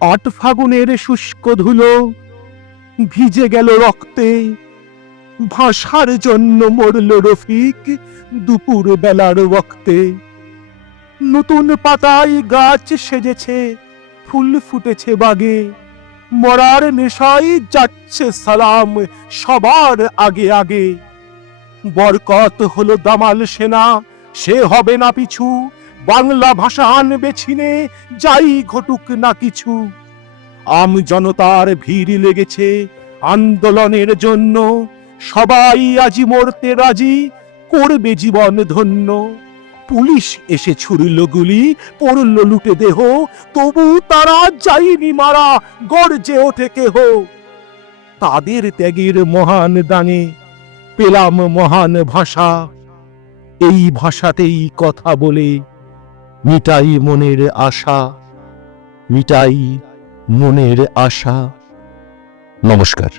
আট ফাগুনের শুষ্ক ধুলো ভিজে গেল রক্তে। ভাষার জন্য মরল রফিক দুপুর বেলার বক্তে নতুন পাতায় গাছ সেজেছে, ফুল ফুটেছে বাগে। মরার নেশায় যাচ্ছে সালাম সবার আগে আগে। বরকত হলো দামাল সেনা, সে হবে না পিছু। বাংলা ভাষা আনবে ছিনে যাই ঘটুক না কিছু। আম জনতার ভিড় লেগেছে আন্দোলনের জন্য, সবাই আজি মরতে রাজি, করবে জীবন ধন্য। পুলিশ এসে ছুড়ল গুলি, পড়ল লুটে দেহ, তবু তারা যায়নি মারা, গর্জে ওঠে কেহ। তাদের ত্যাগের মহান দানে পেলাম মহান ভাষা, এই ভাষাতেই কথা বলে। মিটাই মনের আশা মিটাই মনের আশা। নমস্কার।